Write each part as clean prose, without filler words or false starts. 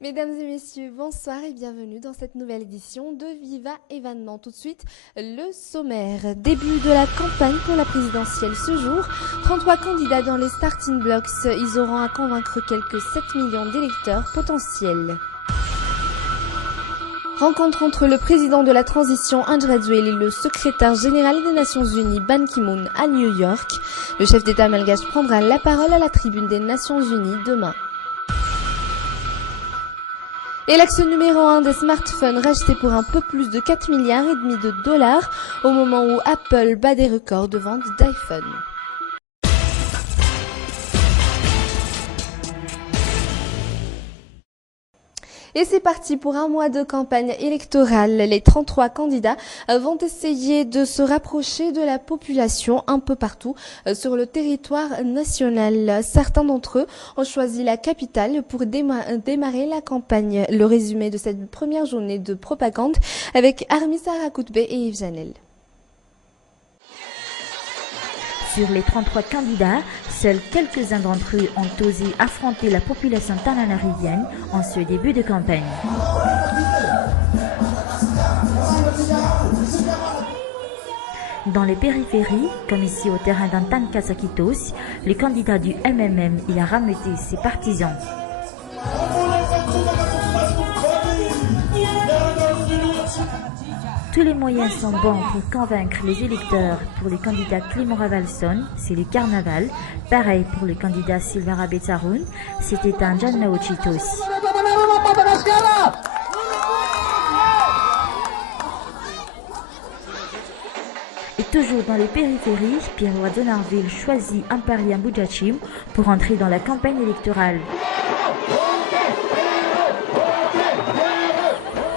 Mesdames et messieurs, bonsoir et bienvenue dans cette nouvelle édition de Viva Événement. Tout de suite, le sommaire. Début de la campagne pour la présidentielle ce jour. 33 candidats dans les starting blocks. Ils auront à convaincre quelques 7 millions d'électeurs potentiels. Rencontre entre le président de la transition André Dzuel et le secrétaire général des Nations Unies Ban Ki-moon à New York. Le chef d'État malgache prendra la parole à la tribune des Nations Unies demain. Et l'axe numéro 1 des smartphones racheté pour un peu plus de 4,5 milliards de dollars au moment où Apple bat des records de vente d'iPhone. Et c'est parti pour un mois de campagne électorale. Les 33 candidats vont essayer de se rapprocher de la population un peu partout sur le territoire national. Certains d'entre eux ont choisi la capitale pour démarrer la campagne. Le résumé de cette première journée de propagande avec Armis Arakoutbe et Yves Janel. Sur les 33 candidats, seuls quelques-uns d'entre eux ont osé affronter la population tananarivienne en ce début de campagne. Dans les périphéries, comme ici au terrain d'Antan Kasakitos, le candidat du MMM y a rameuté ses partisans. Tous les moyens sont bons pour convaincre les électeurs. Pour le candidat Clément Ravalson, c'est le carnaval. Pareil pour le candidat Silvara Betsaroun, c'était un Janmao Chitos. Et toujours dans les périphéries, Pierre Donarville choisit Amparian Boudjachim pour entrer dans la campagne électorale.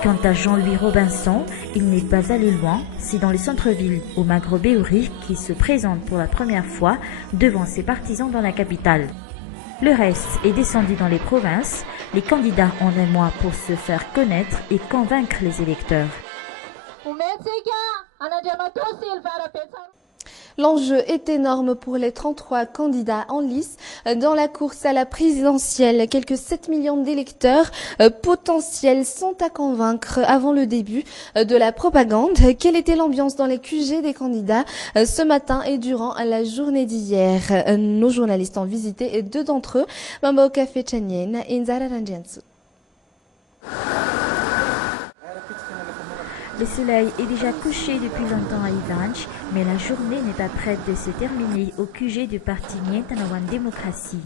Quant à Jean-Louis Robinson, il n'est pas allé loin, c'est dans le centre-ville, au Magro Béouri, qui se présente pour la première fois devant ses partisans dans la capitale. Le reste est descendu dans les provinces, les candidats ont un mois pour se faire connaître et convaincre les électeurs. L'enjeu est énorme pour les 33 candidats en lice dans la course à la présidentielle. Quelques 7 millions d'électeurs potentiels sont à convaincre avant le début de la propagande. Quelle était l'ambiance dans les QG des candidats ce matin et durant la journée d'hier? Nos journalistes ont visité deux d'entre eux, Mamba Café Chanyen et Nzara Ranjansu. Le soleil est déjà couché depuis longtemps à Ivanch, mais la journée n'est pas prête de se terminer au QG du parti Nientanawan Démocratie.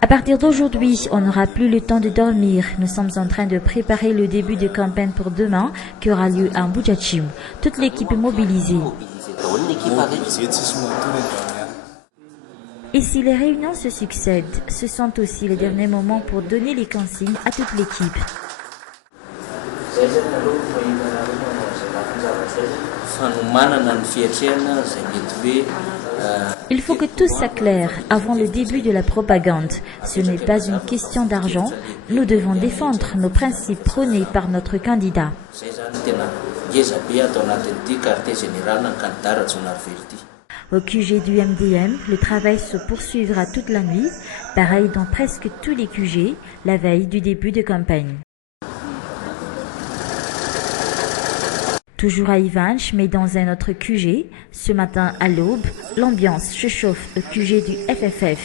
À partir d'aujourd'hui, on n'aura plus le temps de dormir. Nous sommes en train de préparer le début de campagne pour demain, qui aura lieu à Boudjachim. Toute l'équipe est mobilisée. Et si les réunions se succèdent, ce sont aussi les derniers moments pour donner les consignes à toute l'équipe. Il faut que tout s'éclaire avant le début de la propagande. Ce n'est pas une question d'argent. Nous devons défendre nos principes prônés par notre candidat. Au QG du MDM, le travail se poursuivra toute la nuit, pareil dans presque tous les QG, la veille du début de campagne. Toujours à Ivanch, mais dans un autre QG, ce matin à l'aube, l'ambiance se chauffe au QG du FFF.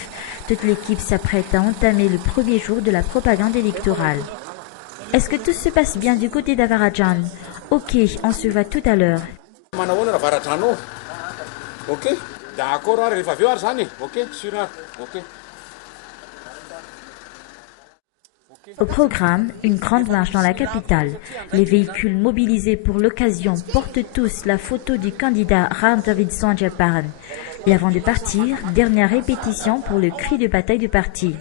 Toute l'équipe s'apprête à entamer le premier jour de la propagande électorale. Est-ce que tout se passe bien du côté d'Avarajan? Ok, on se voit tout à l'heure. Ok, d'accord, ok, ok. Au programme, une grande marche dans la capitale. Les véhicules mobilisés pour l'occasion portent tous la photo du candidat Ram Davidson Japaran. Et avant de partir, dernière répétition pour le cri de bataille du parti.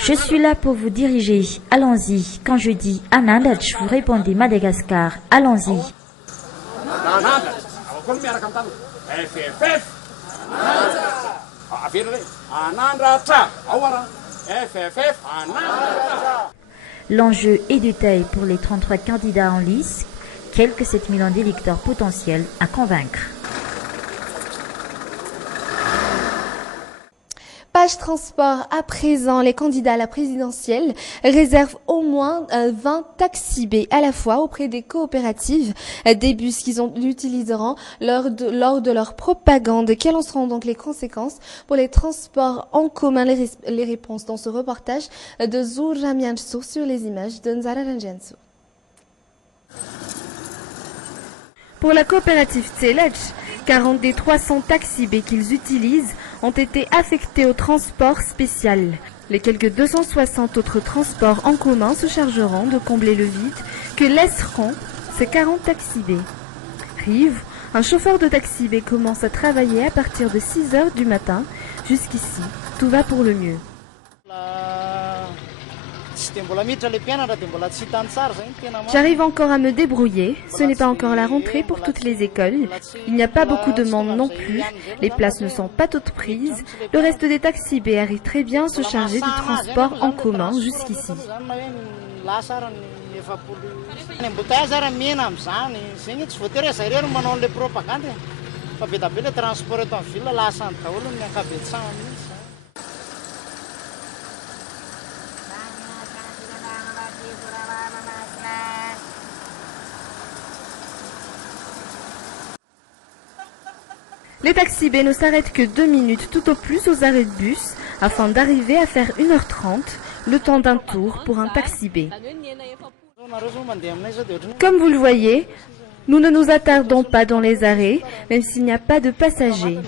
Je suis là pour vous diriger. Allons-y. Quand je dis Anandach, vous répondez Madagascar. Allons-y. L'enjeu est de taille pour les 33 candidats en lice, quelques 7 millions d'électeurs potentiels à convaincre. Page transport à présent, les candidats à la présidentielle réservent au moins 20 taxis B à la fois auprès des coopératives, des bus qu'ils utiliseront lors de leur propagande. Quelles en seront donc les conséquences pour les transports en commun? Les réponses dans ce reportage de Zour Ramianso sur les images de Nzara Ranjanso. Pour la coopérative Tselech, 40 des 300 taxis B qu'ils utilisent ont été affectés au transport spécial. Les quelques 260 autres transports en commun se chargeront de combler le vide que laisseront ces 40 taxis B. Rive, un chauffeur de taxi B commence à travailler à partir de 6 heures du matin. Jusqu'ici, tout va pour le mieux. J'arrive encore à me débrouiller, ce n'est pas encore la rentrée pour toutes les écoles, il n'y a pas beaucoup de monde non plus, les places ne sont pas toutes prises, le reste des taxis B arrive très bien à se charger du transport en commun jusqu'ici. Les taxis B ne s'arrêtent que 2 minutes tout au plus aux arrêts de bus afin d'arriver à faire 1h30, le temps d'un tour pour un taxi B. Comme vous le voyez, nous ne nous attardons pas dans les arrêts, même s'il n'y a pas de passagers.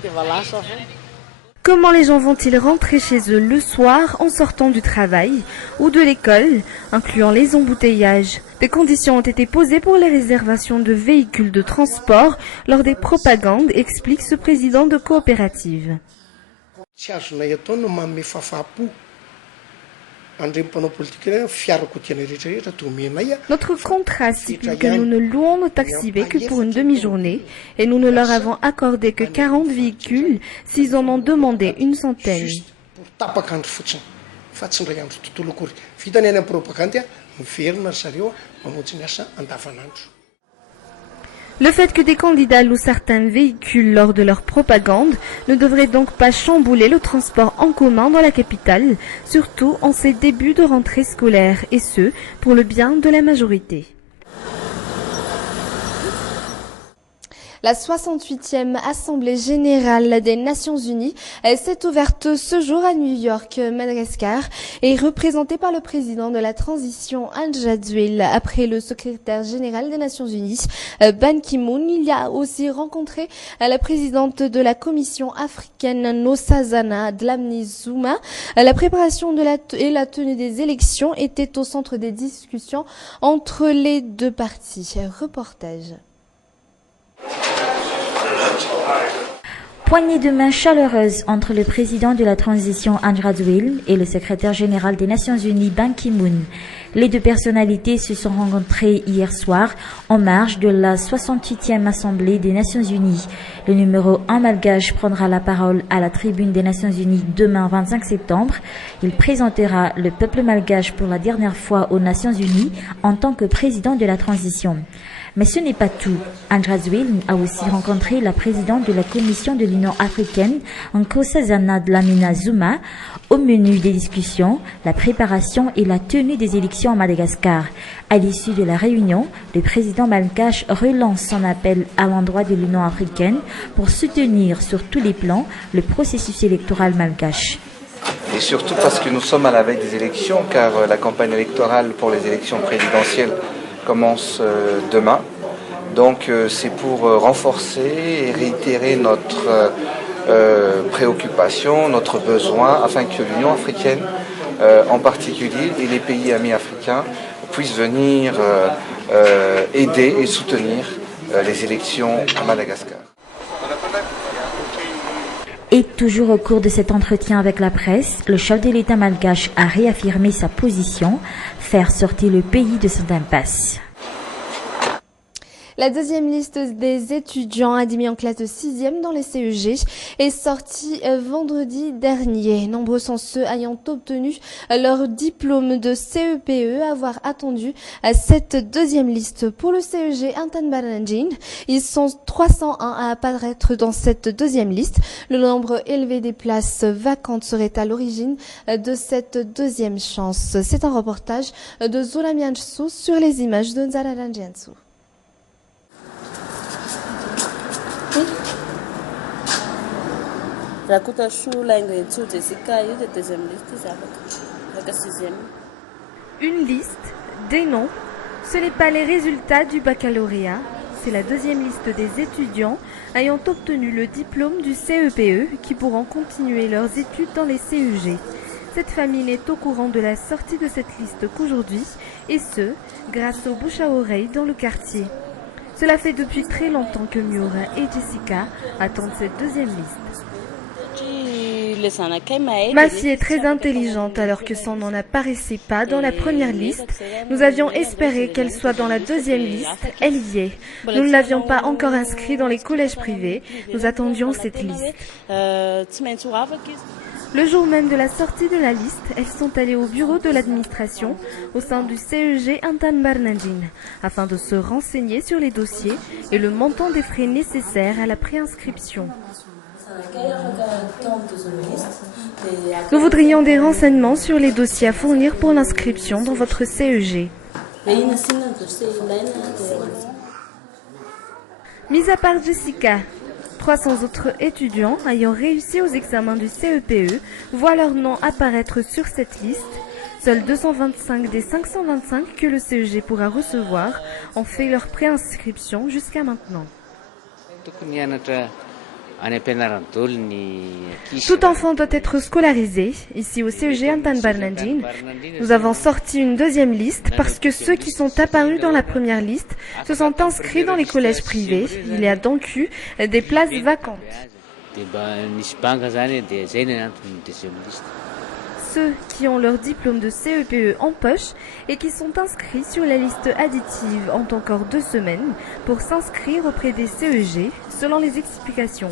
Comment les gens vont-ils rentrer chez eux le soir en sortant du travail ou de l'école, incluant les embouteillages? Des conditions ont été posées pour les réservations de véhicules de transport lors des propagandes, explique ce président de coopérative. Notre contrat stipule que nous ne louons nos taxis B que pour une demi-journée et nous ne leur avons accordé que 40 véhicules s'ils en ont demandé une centaine. Le fait que des candidats louent certains véhicules lors de leur propagande ne devrait donc pas chambouler le transport en commun dans la capitale, surtout en ces débuts de rentrée scolaire, et ce, pour le bien de la majorité. La 68e Assemblée générale des Nations Unies s'est ouverte ce jour à New York, Madagascar, et est représentée par le président de la transition André Dzuil. Après le secrétaire général des Nations Unies, Ban Ki-moon, il y a aussi rencontré la présidente de la Commission africaine, Nkosazana Dlamini-Zuma. La préparation et la tenue des élections étaient au centre des discussions entre les deux parties. Reportage. Poignée de main chaleureuse entre le président de la transition André Dzuil et le secrétaire général des Nations Unies Ban Ki-moon. Les deux personnalités se sont rencontrées hier soir en marge de la 68e Assemblée des Nations Unies. Le numéro 1 malgache prendra la parole à la tribune des Nations Unies demain 25 septembre. Il présentera le peuple malgache pour la dernière fois aux Nations Unies en tant que président de la transition. Mais ce n'est pas tout. André Dzuil a aussi rencontré la présidente de la Commission de l'Union africaine, Nkosazana Dlamini-Zuma. Au menu des discussions, la préparation et la tenue des élections à Madagascar. À l'issue de la réunion, le président malgache relance son appel à l'endroit de l'Union africaine pour soutenir sur tous les plans le processus électoral malgache. Et surtout parce que nous sommes à la veille des élections, car la campagne électorale pour les élections présidentielles commence demain. Donc c'est pour renforcer et réitérer notre préoccupation, notre besoin, afin que l'Union africaine en particulier et les pays amis africains puissent venir aider et soutenir les élections à Madagascar. Et toujours au cours de cet entretien avec la presse, le chef de l'État malgache a réaffirmé sa position, faire sortir le pays de cette impasse. La deuxième liste des étudiants admis en classe de 6e dans les CEG est sortie vendredi dernier. Nombreux sont ceux ayant obtenu leur diplôme de CEPE avoir attendu cette deuxième liste. Pour le CEG Intan Barnardine, ils sont 301 à apparaître dans cette deuxième liste. Le nombre élevé des places vacantes serait à l'origine de cette deuxième chance. C'est un reportage de Zola Mianchou sur les images de Nzara Ranjiansu. Une liste, des noms, ce n'est pas les résultats du baccalauréat, c'est la deuxième liste des étudiants ayant obtenu le diplôme du CEPE qui pourront continuer leurs études dans les CEG. Cette famille n'est au courant de la sortie de cette liste qu'aujourd'hui, et ce, grâce au bouche à oreille dans le quartier. Cela fait depuis très longtemps que Miura et Jessica attendent cette deuxième liste. Ma fille est très intelligente alors que son nom n'apparaissait pas dans la première liste. Nous avions espéré qu'elle soit dans la deuxième liste. Elle y est. Nous ne l'avions pas encore inscrite dans les collèges privés. Nous attendions cette liste. Le jour même de la sortie de la liste, elles sont allées au bureau de l'administration au sein du CEG Intan Barnardine afin de se renseigner sur les dossiers et le montant des frais nécessaires à la préinscription. Nous voudrions des renseignements sur les dossiers à fournir pour l'inscription dans votre CEG. Mis à part Jessica, 300 autres étudiants ayant réussi aux examens du CEPE voient leur nom apparaître sur cette liste. Seuls 225 des 525 que le CEG pourra recevoir ont fait leur préinscription jusqu'à maintenant. Tout enfant doit être scolarisé. Ici au CEG Intan Barnardine, nous avons sorti une deuxième liste parce que ceux qui sont apparus dans la première liste se sont inscrits dans les collèges privés. Il y a donc eu des places vacantes. Ceux qui ont leur diplôme de CEPE en poche et qui sont inscrits sur la liste additive ont encore 2 semaines pour s'inscrire auprès des CEG selon les explications.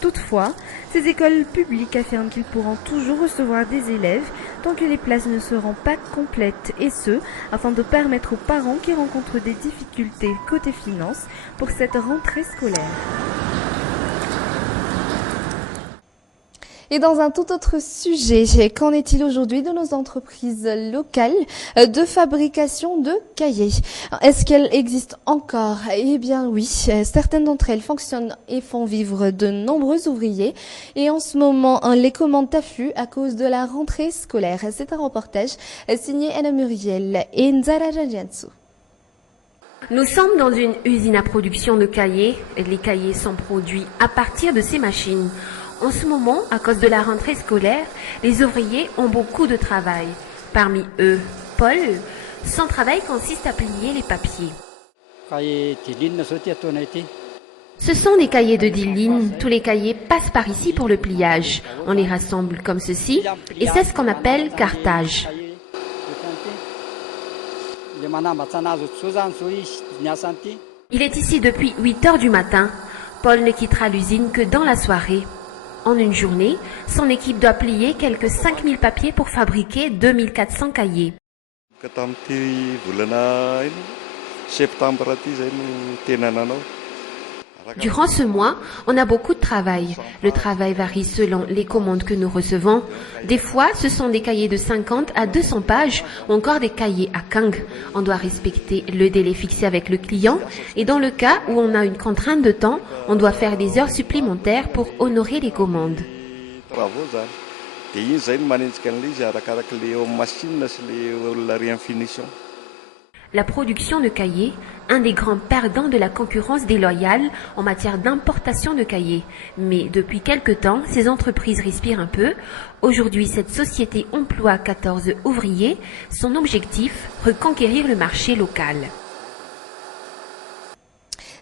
Toutefois, ces écoles publiques affirment qu'ils pourront toujours recevoir des élèves tant que les places ne seront pas complètes et ce, afin de permettre aux parents qui rencontrent des difficultés côté finances pour cette rentrée scolaire. Et dans un tout autre sujet, qu'en est-il aujourd'hui de nos entreprises locales de fabrication de cahiers? Est-ce qu'elles existent encore? Eh bien oui, certaines d'entre elles fonctionnent et font vivre de nombreux ouvriers. Et en ce moment, les commandes affluent à cause de la rentrée scolaire. C'est un reportage signé Anna Muriel et Nzara Ranjiansu. Nous sommes dans une usine à production de cahiers. Les cahiers sont produits à partir de ces machines. En ce moment, à cause de la rentrée scolaire, les ouvriers ont beaucoup de travail. Parmi eux, Paul, son travail consiste à plier les papiers. Ce sont des cahiers de 10 lignes. Tous les cahiers passent par ici pour le pliage. On les rassemble comme ceci et c'est ce qu'on appelle cartage. Il est ici depuis 8 heures du matin. Paul ne quittera l'usine que dans la soirée. En une journée, son équipe doit plier quelques 5000 papiers pour fabriquer 2400 cahiers. Durant ce mois, on a beaucoup de travail. Le travail varie selon les commandes que nous recevons. Des fois, ce sont des cahiers de 50 à 200 pages ou encore des cahiers à Kang. On doit respecter le délai fixé avec le client et dans le cas où on a une contrainte de temps, on doit faire des heures supplémentaires pour honorer les commandes. La production de cahiers, un des grands perdants de la concurrence déloyale en matière d'importation de cahiers. Mais depuis quelque temps, ces entreprises respirent un peu. Aujourd'hui, cette société emploie 14 ouvriers. Son objectif, reconquérir le marché local.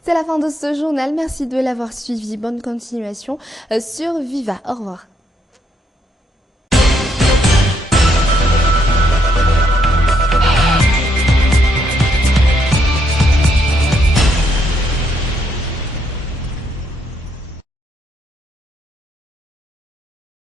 C'est la fin de ce journal. Merci de l'avoir suivi. Bonne continuation sur Viva. Au revoir.